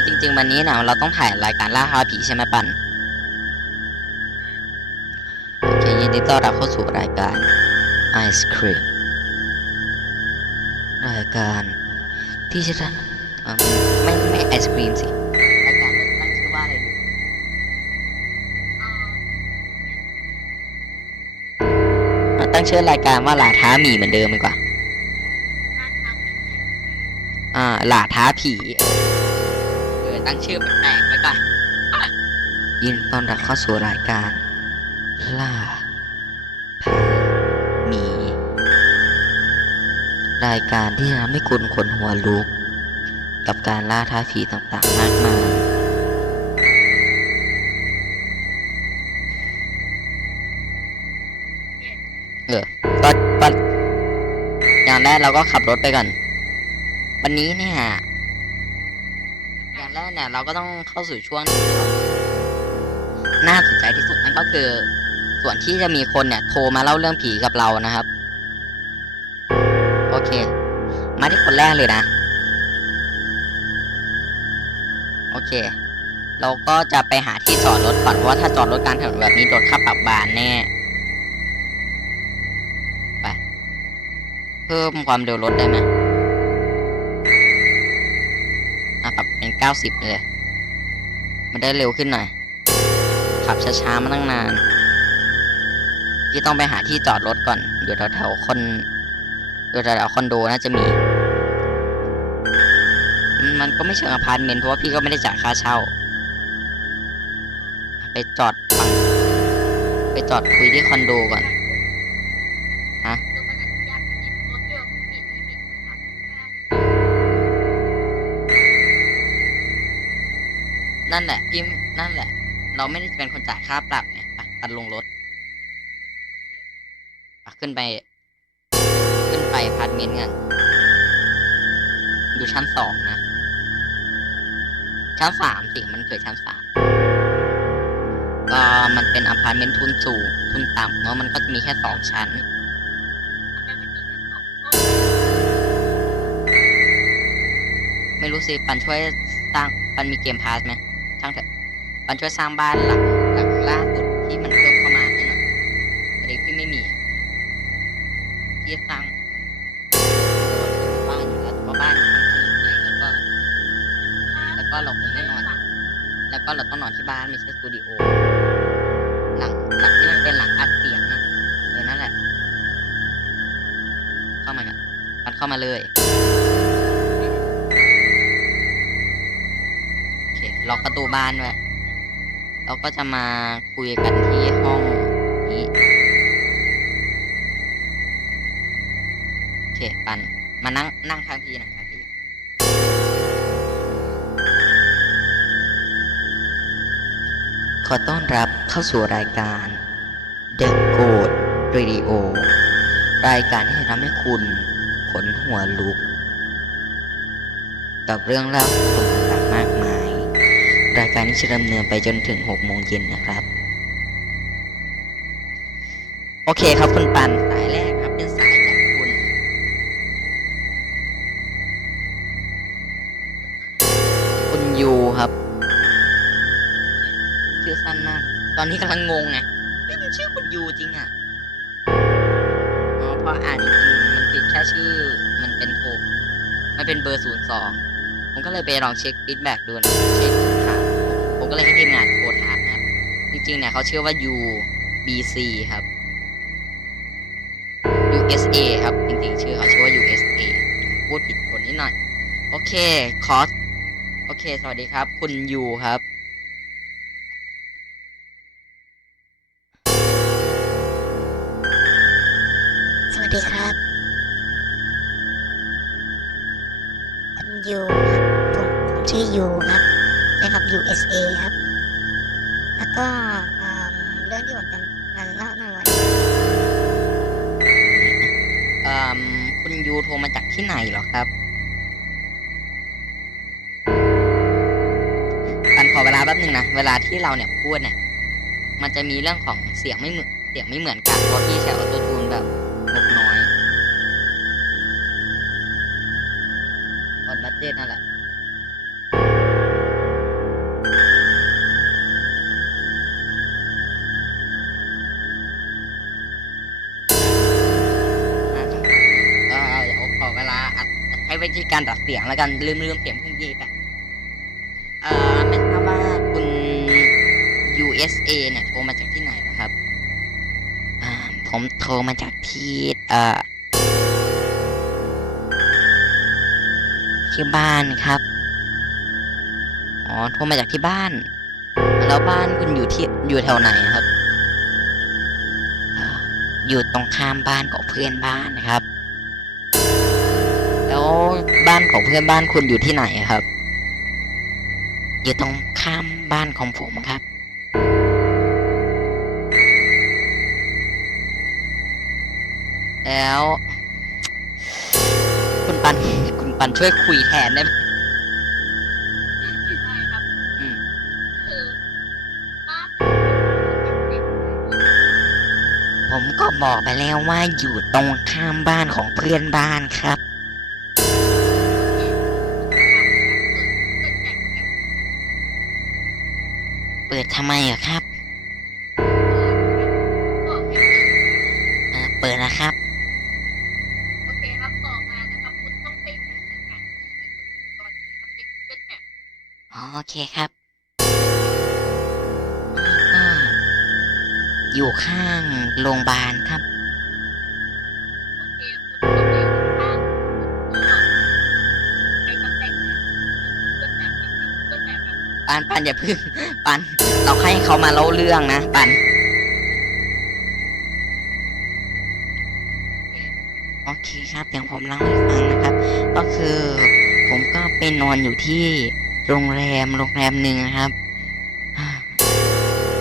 คือจริง ๆ วันนี้เนี่ยเราต้องถ่ายรายการล่าท้าผีใช่ไหมปันโอเคยินดีต้อนรับเข้าสู่รายการไอศครีมรายการที่จะทำเอ่อไม่ไม่ไอศครีมสิรายการตั้งชื่อว่าอะไรดีเราตั้งชื่อรายการว่าหลาท้าหมีเหมือนเดิมดีกว่าอ่าหลาท้าผีเออ ตั้งชื่อแปลกๆไว้ก่อนยินดีต้อนรับเข้าสู่รายการ ล่าท้าหมี รายการที่ทำให้คุณขนหัวลุก กับการล่าท้าผีต่างๆมากมายเออก็ก็อย่างแรกเราก็ขับรถไปก่อน วันนี้เนี่ย แรกเนี่ยเราก็ต้องเข้าสู่ช่วงที่น่าสนใจที่สุดนั่นก็คือ ส่วนที่จะมีคนเนี่ยโทรมาเล่าเรื่องผีกับเรานะครับ โอเค มาที่คนแรกเลยนะ โอเค เราก็จะไปหาที่จอดรถก่อนเพราะว่าถ้าจอดรถกลารถนนแบบนี้โดนค่าปรับบานแน่ไป เพิ่มความเร็วรถได้ไหม 90 เลย มันได้เร็วขึ้นหน่อย ขับช้าๆมาตั้งนาน พี่ต้องไปหาที่จอดรถก่อน อยู่แถวๆคนอยู่แถวๆคอนโดน่าจะมี มันก็ไม่เชิงอพาร์ตเมนต์เพราะว่าพี่ก็ไม่ได้จ่ายค่าเช่า ไปจอด ไปจอดคุยที่คอนโดก่อน นั่นแหละพี่นั่นแหละ เราไม่ได้เป็นคนจ่ายค่าปรับไงไปปันลงรถไปขึ้นไป ขึ้นไปอพาร์ตเมนต์กันอยู่ชั้นสองนะ ชั้นสามสิมันเกิดชั้นสามก็มันเป็นอพาร์ตเมนต์ทุนสูงทุนต่ำเนาะมันก็จะมีแค่สองชั้นไม่รู้สิปันช่วยสร้างปันมีเกมพาสไหม ช่างเถอะปันช่วยสร้างบ้านหลังหลังล่าสุดที่มันเพิ่มเข้ามาให้หน่อยพอดีพี่ไม่มีพี่สร้างบ้านอยู่แล้วแต่ว่าบ้านมันค่อนางใหญ่แล้วก็ แล้วก็เราคงไม่นอน แล้วก็เราต้องนอนที่บ้านไม่ใช่สตูดิโอหลังหลังที่มันเป็นหลังอัดเสียงนะเออนั่นแหละ เข้ามากันปันเข้ามาเลย ประตูบ้านไว้เราก็จะมาคุยกันที่ห้องนี้โอเคปันมานั่งนั่งข้างพี่หนะครับพี่ขอต้อนรับเข้าสู่รายการ The Code Radio รายการที่จะทำให้คุณขนหัวลุก กับเรื่องเล่าสนุกต่างมาก รายการนี้จะดำเนินไปจนถึง6โมงเย็นนะครับ โอเคครับคุณปันสายแรกครับเป็นสายจากคุณ คุณยูครับ ชื่อสั้นมาก ตอนนี้กำลังงงไงเฮ้ยมันชื่อคุณยูจริงอะอ๋อเพราะอ่านจริงมันเป็นแค่ชื่อมันเป็นโทรมันเป็นเบอร์ศูนย์สองผมก็เลยไปลองเช็คฟีดแบ็กดูนะเช็ค ก็เลยให้ทีมงานโทรถามนะครับ จริงๆเนี่ยเขาเชื่อว่า UBC ครับ USA ครับ จริงๆ ชื่อเขาชื่อว่า USA ผมพูดผิดคนนิดหน่อย โอเค คอส โอเค สวัสดีครับ คุณยูครับ สวัสดีครับ คุณยูครับผมผมชื่อยูครับ นะครับ USA ครับ แล้วก็เรื่องที่ผมจะมาเล่าในวันนี้เอ่อคุณยูโทรมาจากที่ไหนหรอครับกันขอเวลาแป๊บหนึ่งนะ เวลาที่เราเนี่ยพูดเนี่ย มันจะมีเรื่องของเสียงไม่เหมือนเสียงไม่เหมือนกันเพราะพี่ใช้ออโต้ทูนแบบลดน้อยออนบัตเจตนั่นแหละ วิธีการดัดเสียงแล้วกันลืมลืมเสียงเพิ่งยีไปเอ่อไม่ทราบว่าคุณ USA เนี่ยโทรมาจากที่ไหนนะครับอ่าผมโทรมาจากที่เอ่อที่บ้านครับอ๋อโทรมาจากที่บ้าน แล้วบ้านคุณอยู่ที่อยู่แถวไหนครับเอ่ออยู่ตรงข้ามบ้านของเพื่อนบ้านนะครับ แล้วบ้านของเพื่อนบ้านคุณอยู่ที่ไหนครับ อยู่ตรงข้ามบ้านของผมครับ แล้ว คุณปันคุณปันช่วยคุยแทนได้ไหมไม่ได้ครับอืมคือบ้านผมก็บอกไปแล้วว่าอยู่ตรงข้ามบ้านของเพื่อนบ้านครับ ดทำไมอะครับเออเปิดนะครับโอเคครับต่อมานะครับคุณต้องไปหาสถานที่ที่คุณตอนนี้ครับใน Google Map อ๋อโอเคครับอยู่ข้างโรงพยาบาลครับันอย่าพึ่งปันเราให้เขามาเล่าเรื่องนะปันโอเคครับเดี๋ยวผมเล่าให้ฟังนะครับ ก็คือผมก็ไปนอนอยู่ที่โรงแรมโรงแรมหนึ่งนะครับ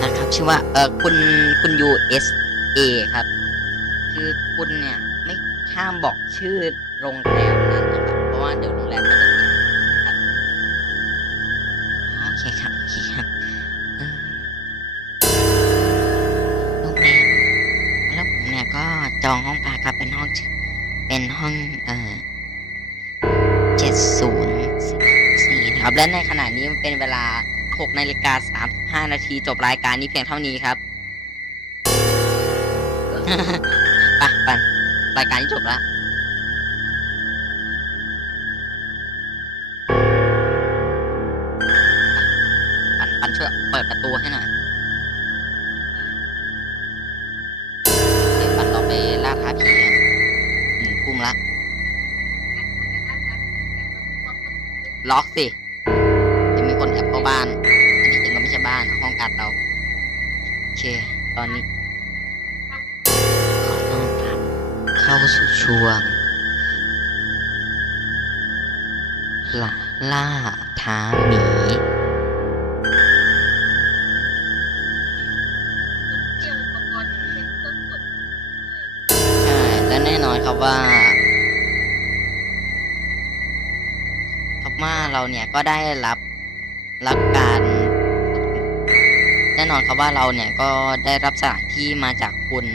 นะครับ ชื่อว่าเออคุณคุณ USA ครับ คือคุณเนี่ยไม่ห้ามบอกชื่อโรงแรมนั้นนะครับ เพราะว่าเดี๋ยวโรงแรมมันจะ เป็นห้องเป็นห้องเอ่อเจ็ดศูนย์สี่นะครับ และในขณะนี้มันเป็นเวลาหกนาฬิกาสามห้านาทีจบรายการนี้เพียงเท่านี้ครับไปปันรายการนี้จบล้วปันปันช่วยเปิดประตูให้หน่อย ล็อกสิจะมีคนแอบเข้าบ้าน อันนี้จริงก็ไม่ใช่บ้าน ห้องอัดเราโอเค ตอนนี้ ขอต้อนรับเข้าสู่ช่วงล่าล่าท้าหมีใช่ และแน่นอนครับว่า เราเนี่ยก็ได้รับรับการแน่นอนครับว่าเราเนี่ยก็ได้รับสถานที่มาจากคุณ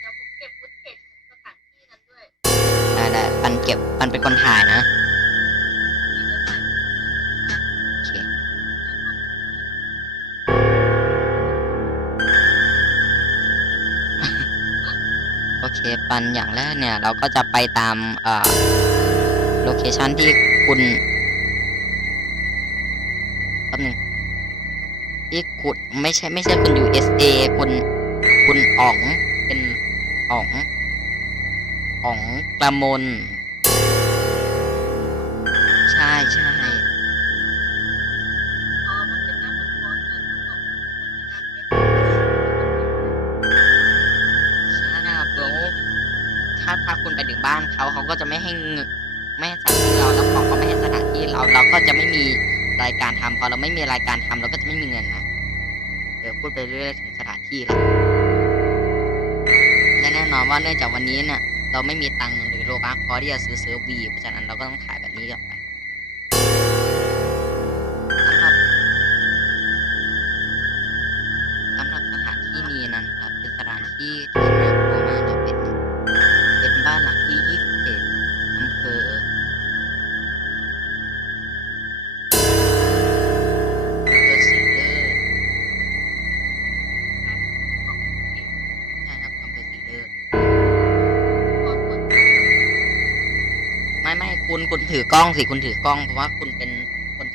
เดี๋ยวผมเก็บฟุตเทจของสถานที่นั้นด้วยได้ได้ปันเก็บปันเป็นคนถ่ายนะ ปันอย่างแรกเนี่ย เราก็จะไปตามเอ่อโลเคชันที่คุณแป๊บหนึงที่คุณไม่ใช่ไม่ใช่คุณ USA คุณคุณอ๋องเป็นอ๋องอ๋องกระมนใช่ใช่ ไปถึงบ้านเขาเขาก็จะไม่ให้เงินไม่ให้สถานที่เราแล้วพอเขาไม่ให้สถานที่เราเราก็จะไม่มีรายการทำพอเราไม่มีรายการทำเราก็จะไม่มีเงินนะเดี๋ยวพูดไปเรื่อยถึงสถานที่แล้วและแน่นอนว่าเนื่องจากวันนี้เนี่ยเราไม่มีตังค์หรือโลบัคพอที่จะซื้อเซิร์ฟวีเพราะฉะนั้นเราก็ต้องขายแบบนี้ออกไป คุณถือกล้องสิคุณถือกล้องเพราะว่าคุณเป็นคน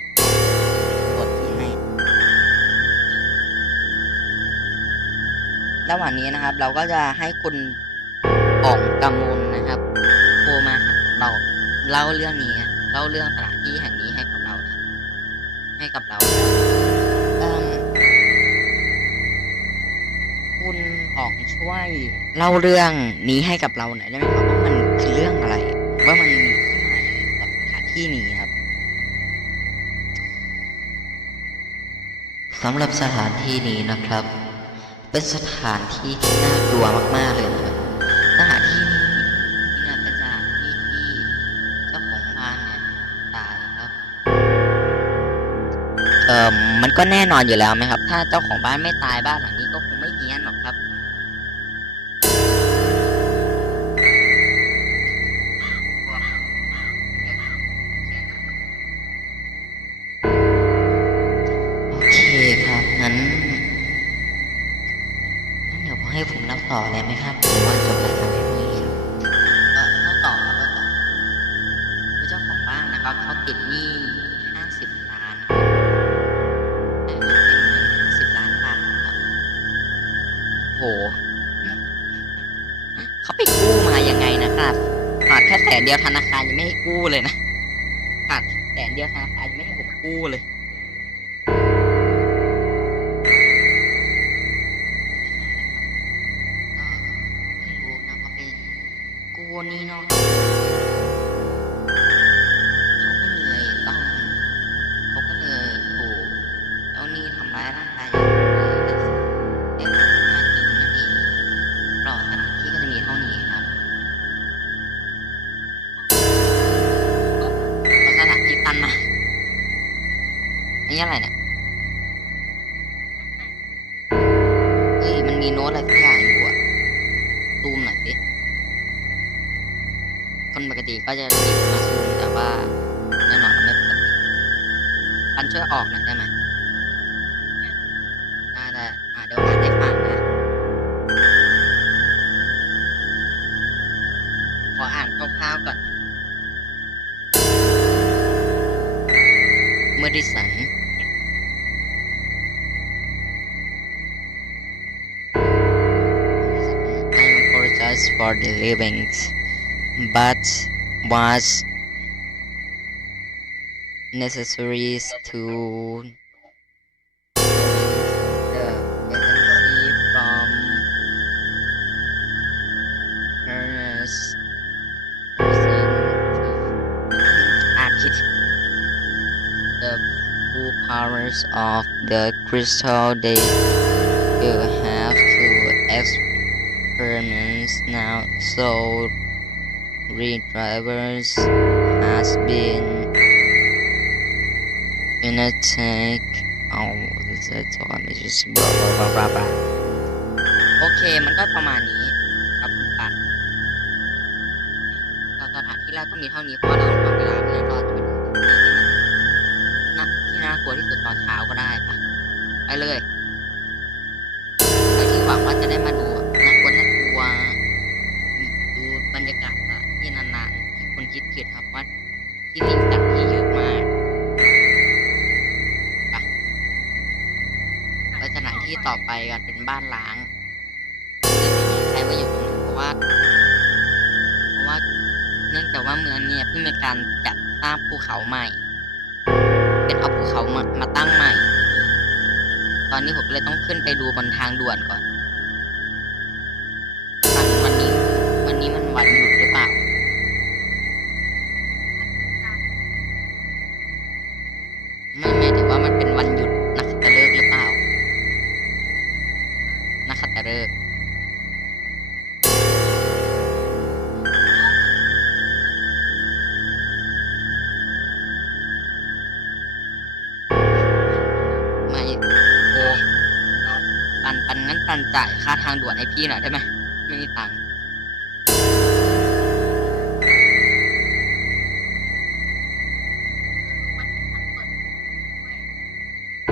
กดที่ให้ระหว่างนี้นะครับ เราก็จะให้คุณอ๋องกำมลนะครับโทรมาหาเราเล่าเรื่องนี้เล่าเรื่องสถานที่แห่งนี้ให้กับเรานะให้กับเราคุณอองช่วยเล่าเรื่องนี้ให้กับเราหน่อยได้ไหมครับว่ามันคือเรื่องอะไร ว่ามันมี กับสถานที่นี้ครับสำหรับสถานที่นี้นะครับ เป็นสถานที่ที่น่ากลัวมากๆเลยนะครับสถานที่นี้เนี่ยเป็นสถานที่ที่เจ้าของบ้านเนี่ยตายครับ เอ่อมันก็แน่นอนอยู่แล้วไหมครับ ถ้าเจ้าของบ้านไม่ตายบ้านหลังนี้ เลยไหมครับหรือว่าจบรายการแค่นี้ครับเออก็ต่อครับก็ต่อคือเจ้าของบ้านนะครับเขาติดหนี้ห้าสิบล้านแต่เป็นเงินสิบล้านบาทครับโหเขาไปกู้มายังไงนะครับขาดแค่แสนเดียวธนาคารยังไม่ให้กู้เลยนะขาดแสนเดียวธนาคารยังไม่ให้ผมกู้เลย กู้หนี่นอกระ คนปกติก็จะติดมาซูมแต่ว่าแน่นอนเราไม่ปกติปันช่วยออกหน่อยได้ไหมได้ได้อ่าเดี๋ยวอ่านให้ฟังนะขออ่านคร่าวๆก่อนเมื่อดิสัน I apologize for the livings but was necessary to uh, the agency from Ernest the full powers of the crystal they will have to experiment now. So Green drivers has been in attack oh that's all I just blah blah blah blah blah โอเค มันก็ประมาณนี้ครับคุณปันเราสถานที่แรกก็มีเท่านี้เพราะเราทำเวลาไม่งั้นเราจะไปดูที่น่าที่น่ากลัวที่สุดตอนเช้าก็ได้ปะไปเลยไปที่หวังว่าจะได้มาดู คิดผิดครับว่าที่นี่สถานที่เยอะมากไปไปสถานที่ต่อไปกันเป็นบ้านล้างซึ่ม่แน่ใจว่าอยู่ตรงไหนเพราะว่า เพราะว่าเนื่องจากว่าเมืองเนี่ยเพิ่งมีการจัดสร้างภูเขาใหม่ เป็นเอาภูเขามามาตั้งใหม่ ตอนนี้ผมเลยต้องขึ้นไปดูบนทางด่วนก่อน ให้พี่หน่อยได้ไหมไม่มีตังค์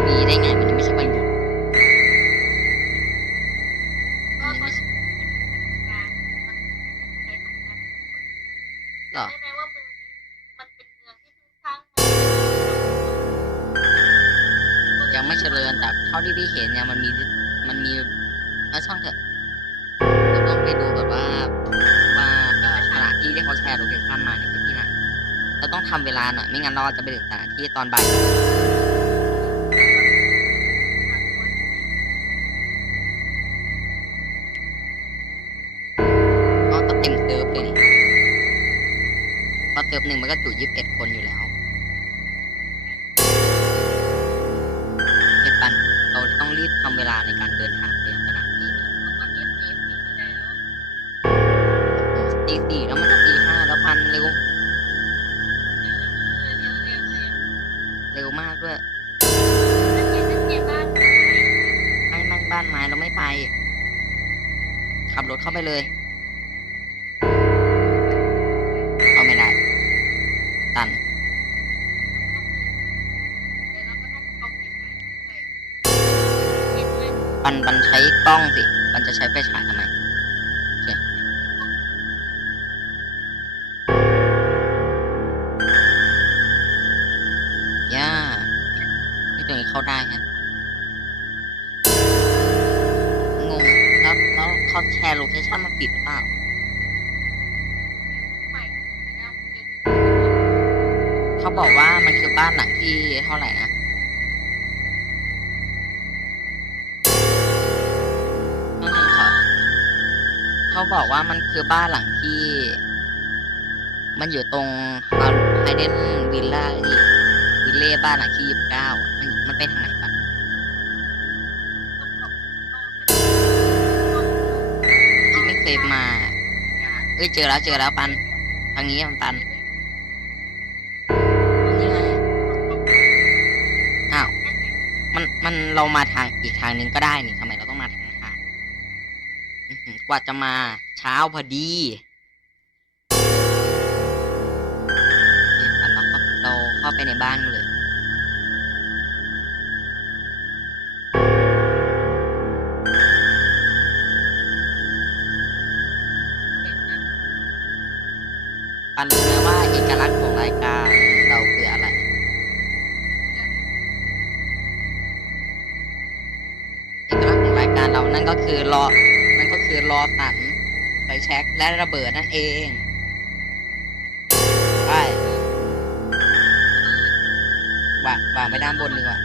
มีได้ไงาหน่อยไม่งั้นเราจะไปถึงสถานที่ตอนบ่ายก็เต็มเซิร์ฟเลยนี่เพราะเซิร์ฟหนึ่งมันก็จุยี่สิบเอ็ดคนอยู่แล้ว มปันปันใช้กล้องสิปันจะใช้ไฟฉายทำไมย่านี่ตัวนี้เข้าได้ฮะ งง แล้วแล้วเขาแชร์โลเคชั่นมาผิดเปล่าเดี๋ยวเขาบอกว่ามันคือบ้านหลังที่เท่าไหร่นะ เขาบอกว่ามันคือบ้านหลังที่ มันอยู่ตรงไฮเดนวิลล่านี่วิลเล่บ้านหลังที่ยี่สิบเก้ามันมันไปทางไหนปันที่ไม่เคยมา เอ้ยเจอแล้วเจอแล้วปัน ทางนี้มันปันนี่ไงอ้าว มันมันเรามาทางอีกทางนึงก็ได้นี่ทำไมเราต้องมา กว่าจะมาเช้าพอดีเราเข้าเราเข้าไปในบ้านเลยปันรู้ไหมว่าเอกลักษณ์ของรายการเราคืออะไรเอกลักษณ์ของรายการเรานั่นก็คือรอ คือรอสันไฟแช็กและระเบิดนั่นเองไปวางวางไปด้านบนดีกว่า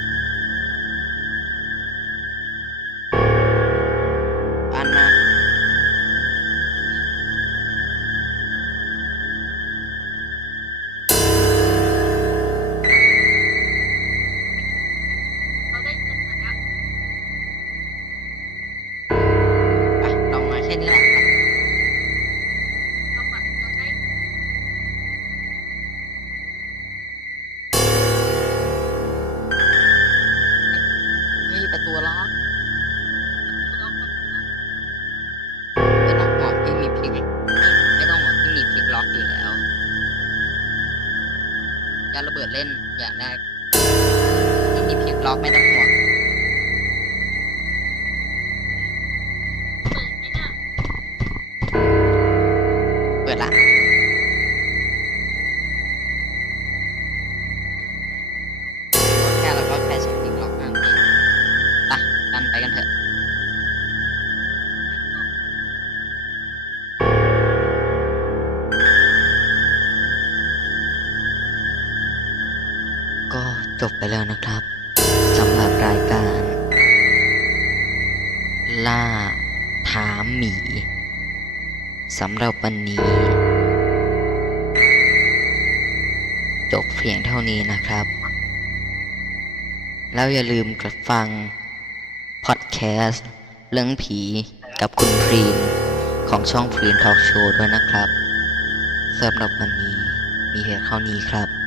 อย่าระเบิดเล่นอย่างแรกที่มีพลิกล็อกไม่ต้องห่วง ล่า ถามหมีสำหรับวันนี้ จบเพียงเท่านี้นะครับ แล้วอย่าลืมกลับฟัง พอดแคสต์ เรื่องผีกับคุณพรีน ของช่องพรีนทอล์กโชว์ด้วยนะครับสำหรับวันนี้มีเพียงเท่านี้ครับ